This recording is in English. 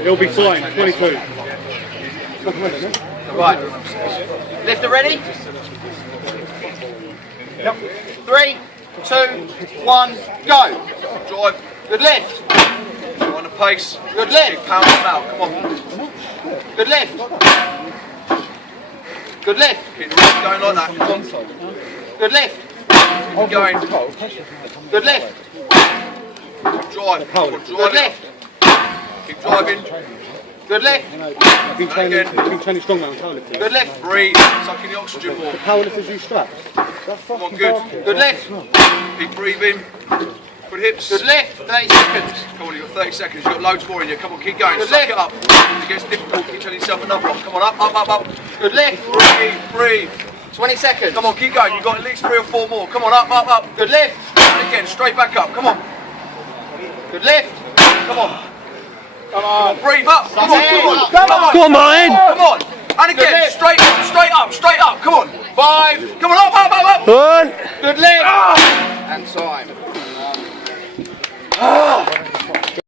It'll be fine. 22. Right. Lifter ready? Yep. 3, 2, 1, go. Drive. Good lift. On the pace. Good lift. Pound them out. Come on. Good lift. Good lift. Keep the rest going like that. Come on. Good lift. Keep going. Good lift. Drive. Come on, Good drive it. lift. Keep driving. Good lift. I've been training strongman and powerlifting. Good lift. Breathe. Suck in the oxygen more. Powerlifters use straps. Come on, good. Good lift. Keep breathing. Good hips. Good lift. 30 seconds. Come on, you've got 30 seconds. You've got loads more in you. Come on, keep going. Good Suck lift. it up. It gets difficult. Keep telling yourself another block. Come on, up, up, up, up. Good lift. Breathe, breathe. 20 seconds. Come on, keep going. You've got at least 3 or 4 more. Come on, up, up, up. Good lift. And again, straight back up. Come on. Good lift. Come on. Come on. Breathe up. Come on, come on. Come on. Come on! Come on. And again, lift. straight up, straight up, straight up. Come on. 5. Come on, up, up, up, up. One! Good lift. And time.